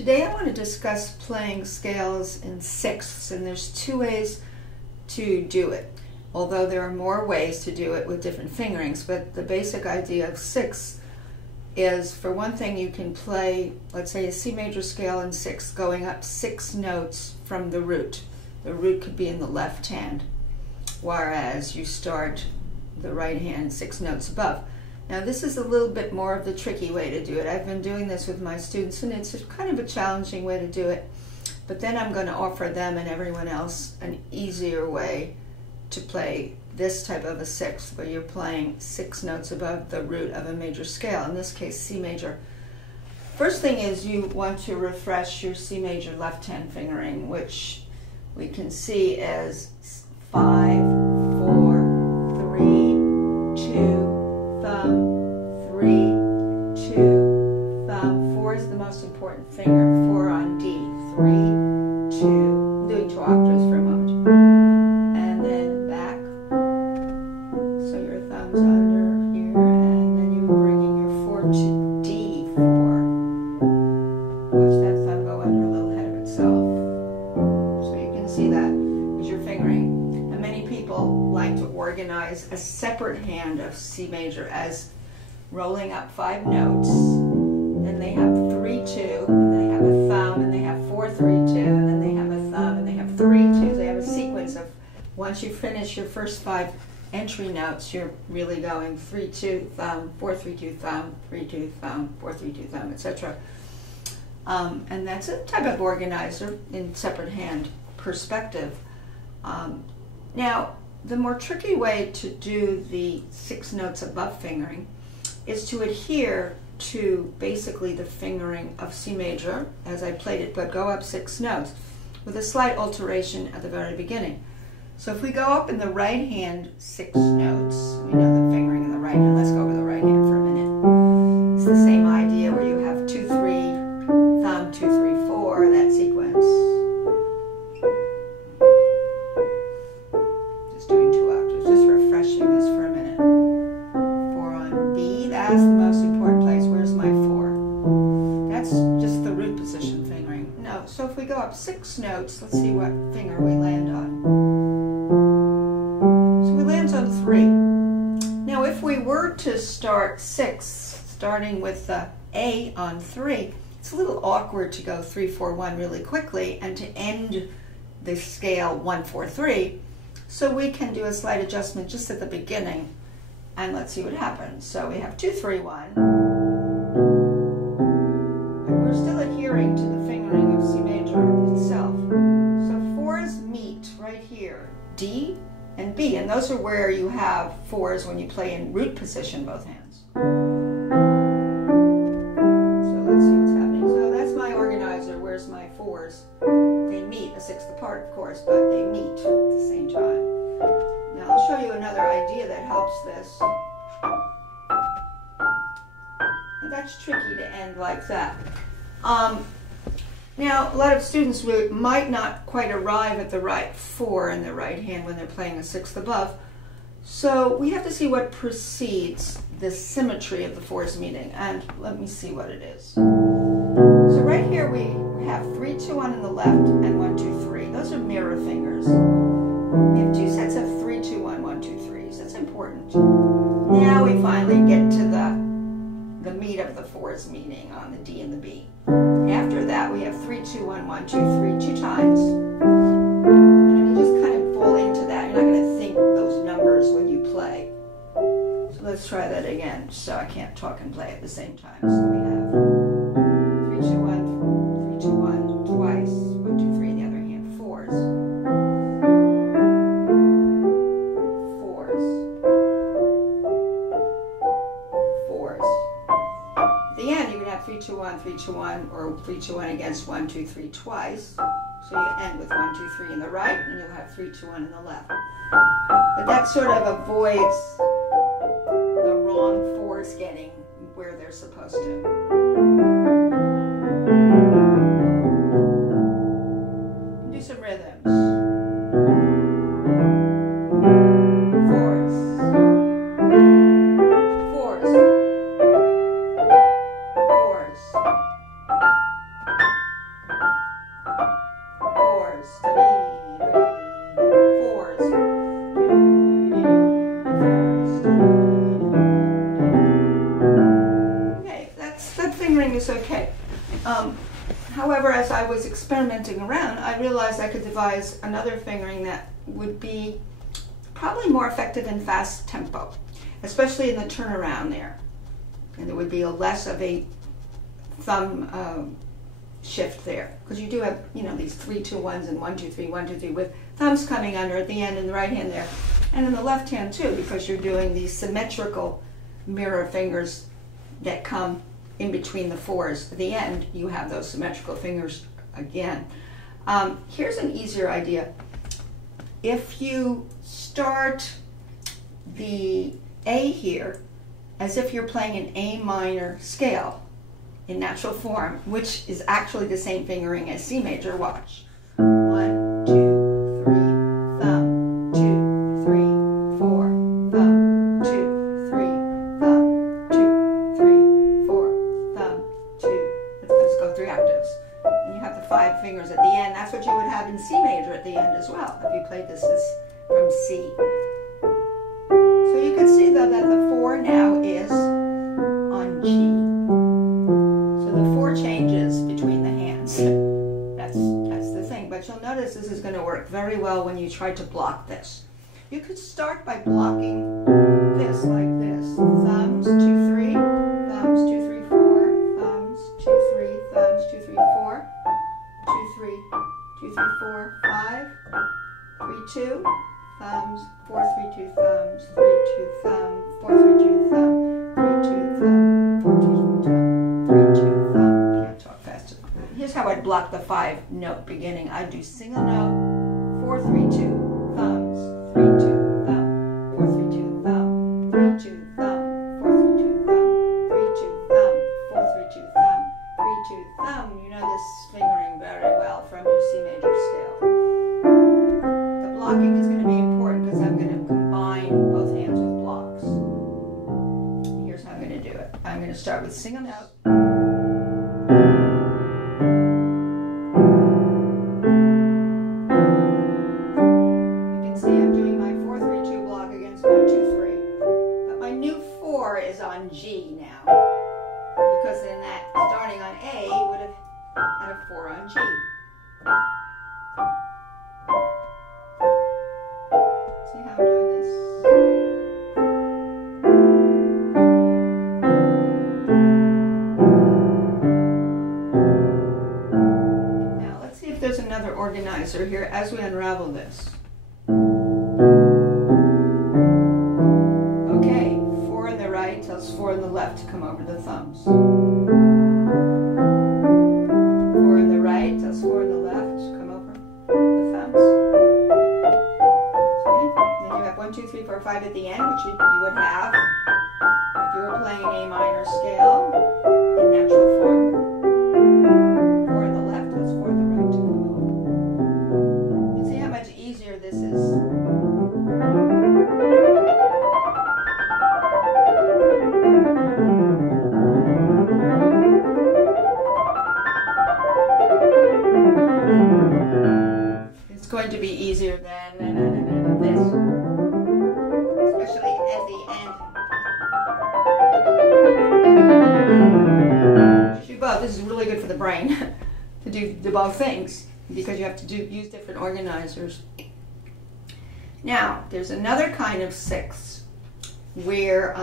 Today I want to discuss playing scales in sixths, and there's two ways to do it. Although there are more ways to do it with different fingerings, but the basic idea of sixths is, for one thing, you can play, let's say, a C major scale in sixths, going up 6 notes from the root. The root could be in the left hand, whereas you start the right hand 6 notes above. Now this is a little bit more of the tricky way to do it. I've been doing this with my students, and it's kind of a challenging way to do it, but then I'm going to offer them and everyone else an easier way to play this type of a sixth, where you're playing 6 notes above the root of a major scale, in this case C major. First thing is you want to refresh your C major left hand fingering, which we can see as 5, 4, 3, 2, thumb, 3, 2, thumb. 4 is the most important finger, 4 on D, 3, 2, doing 2 octaves for a moment. And then back, so your thumb's under here, and then you're bringing your 4 to D4. Watch that thumb go under a little ahead of itself. So you can see that is your fingering. And many people like to organize a separate hand of C major as rolling up 5 notes. Then they have 3, 2, and they have a thumb, and they have 4, 3, 2, and then they have a thumb, and they have 3, 2. They have a sequence of, once you finish your first 5 entry notes, you're really going 3, 2, thumb, 4, 3, 2, thumb, 3, 2, thumb, 4, 3, 2, thumb, etc. And that's a type of organizer in separate hand perspective. Now, the more tricky way to do the 6 notes above fingering is to adhere to basically the fingering of C major as I played it, but go up 6 notes with a slight alteration at the very beginning. So if we go up in the right hand 6 notes, we know the fingering in the right hand. Let's go over the right hand for a minute. It's the same idea where you have 2, 3, thumb, 2, 3, 4, that sequence. Just doing 2 octaves, just refreshing this for a minute. 4 on B, that's the most important place. Where's my 4? That's just the root position fingering. No, so if we go up 6 notes, let's see what finger we land on. So we land on 3. Now if we were to start 6, starting with the A on 3, it's a little awkward to go 3, 4, 1 really quickly and to end the scale 1, 4, 3. So we can do a slight adjustment just at the beginning, and let's see what happens. So we have 2, 3, 1. And we're still adhering to the fingering of C major itself. So 4s meet right here, D and B, and those are where you have 4s when you play in root position, both hands. So let's see what's happening. So that's my organizer. Where's my 4s? They meet, a sixth apart, of course, but they meet at the same time. Now I'll show you another idea that helps this. And that's tricky to end like that. Now, a lot of students might not quite arrive at the right 4 in the right hand when they're playing a sixth above. So we have to see what precedes the symmetry of the 4s meeting. And let me see what it is. So right here we have 3, 2, 1 in the left and 1, 2, 3. Those are mirror fingers. We have 2 sets of 3, 2, 1, 1, 2, 3s. That's important. Now we finally get to the meat of the 4s meeting on the D and the B. After that we have 3, 2, 1, 1, 2, 3, 2 times. And you just kind of fall into that. You're not going to think those numbers when you play. So let's try that again, so I can't talk and play at the same time. So we have 3, 2, 1, 3, 2, 1 twice, 1, 2, 3 in the other hand, 4s. 3, 2, 1, 3, 2, 1, or 3, 2, 1 against 1, 2, 3 twice. So you end with 1, 2, 3 in the right, and you'll have 3, 2, 1 in the left. But that sort of avoids the wrong 4s getting where they're supposed to. Do some rhythms. 4s. However, as I was experimenting around, I realized I could devise another fingering that would be probably more effective in fast tempo, especially in the turnaround there. And there would be less of a thumb shift there, because you do have, you know, these 3-2-1s and 1-2-3, 1-2-3 with thumbs coming under at the end in the right hand there, and in the left hand too, because you're doing these symmetrical mirror fingers that come in between the fours. At the end, you have those symmetrical fingers again. Here's an easier idea. If you start the A here as if you're playing an A minor scale in natural form, which is actually the same fingering as C major, watch. 1, 2, 3, thumb, 2, 3, 4, thumb, 2, 3, thumb, 2, 3, 4, thumb, 2. Let's go 3 octaves. And you have the 5 fingers at the end. That's what you would have in C major at the end as well, if you played this as from C. So you can see though that the 4 now is on G. So the 4 changes between the hands. That's the thing. But you'll notice this is going to work very well when you try to block this. You could start by blocking this like this. Thumbs, 2, 3, thumbs, 2, 3, 4, thumbs, 2, 3, thumbs, 2, 3, 4, 2, 3, 2, 3, 4, 5, 3, 2, thumbs, 4, 3, 2, thumbs, 3, 2, thumb, 4, 3, 2, thumb, 3, 2, thumb, 4, 2, thumb, 3, 2, thumb. Can't talk faster. Here's how I'd block the 5-note beginning. I'd do single note, 4, 3, 2, thumbs, 3, 2, thumb, 4, 3, 2, thumb, 3, 2, thumb, 4, 3, 2, thumb, 3, 2, thumb, 4, 3, 2, thumb, 3, 2, thumb. You know this fingering very well from your C major scale. The blocking is going to be important because I'm going to combine both hands with blocks. Here's how I'm going to do it. I'm going to start with single note. You can see I'm doing my 4-3-2 block against my 2-3. But my new 4 is on G now. Because in that, starting on A, would have had a 4 on G. See how I'm doing this? Now let's see if there's another organizer here as we unravel this. Okay, 4 on the right tells 4 on the left to come over the thumbs. 4 on the right tells 4 on the left to come over the thumbs. 1, 2, 3, 4, 5 at the end, which you would have if you were playing an A minor scale in natural form. 4 on the left tells 4 on the right to come over. You can see how much easier this is. It's going to be easier than this. Especially at the end. You should both. This is really good for the brain to do both things because you have to use different organizers. Now, there's another kind of 6 where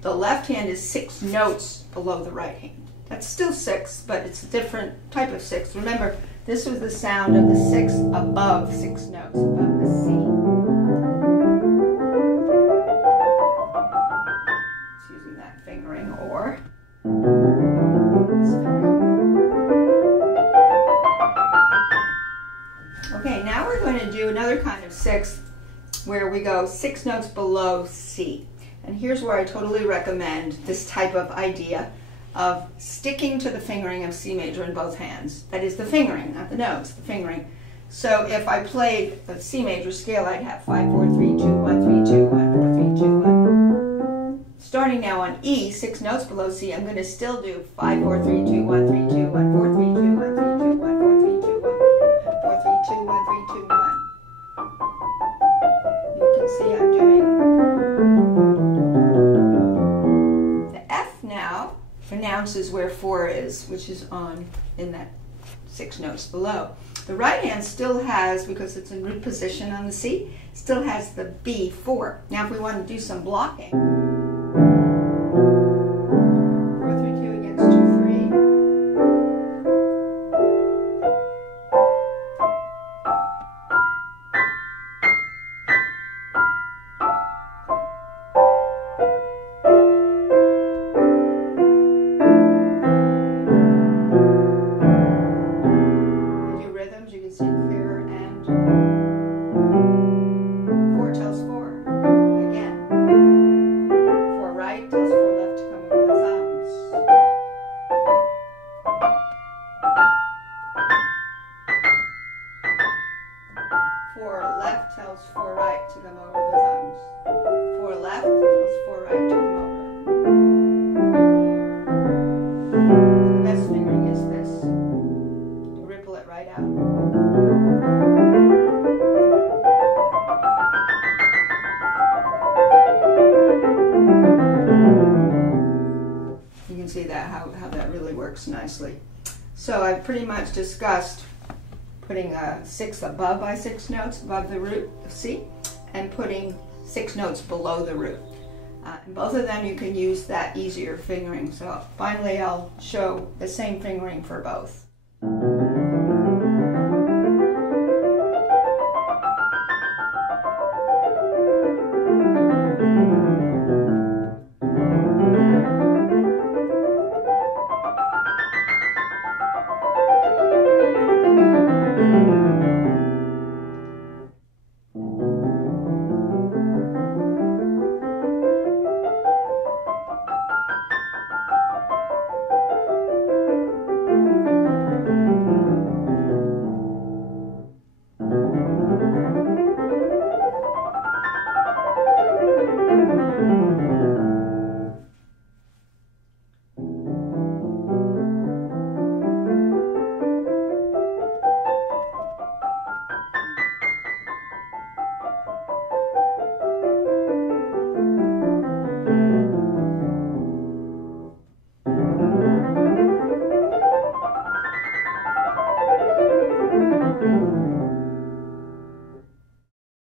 the left hand is 6 notes below the right hand. That's still 6, but it's a different type of 6. Remember, this was the sound of the 6 above 6 notes, above the C. Fingering or this fingering. Okay, now we're going to do another kind of 6 where we go 6 notes below C. And here's where I totally recommend this type of idea of sticking to the fingering of C major in both hands. That is the fingering, not the notes, the fingering. So if I played the C major scale, I'd have 5, 4, 3, 2, 1, 3, 2, 1, 4, 3, 2, 1. Starting now on E, 6 notes below C, I'm going to still do 5, 4, 3, 2, 1, 3, 2, 1, 4, 3, 2, 1, 3, 2, 1, 4, 3, 2, 1, 4, 3, 2, 1, 3, 2, 1. You can see I'm doing the F now announces where 4 4 is, which is on in that 6 notes below. The right hand still has, because it's in root position on the C, still has the B4. Now if we want to do some blocking, 4, 3, 2 against 2, 3. You can see clearer, and 4 tells 4 again. 4 right tells 4 left to come over the thumbs. 4 left tells 4 right to come over the thumbs. 4 left tells 4 right to come over. So the best fingering is this. Ripple it right out. You can see that how that really works nicely. So I've pretty much discussed putting 6 above by 6 notes above the root of C, and putting 6 notes below the root. In both of them you can use that easier fingering. So finally I'll show the same fingering for both.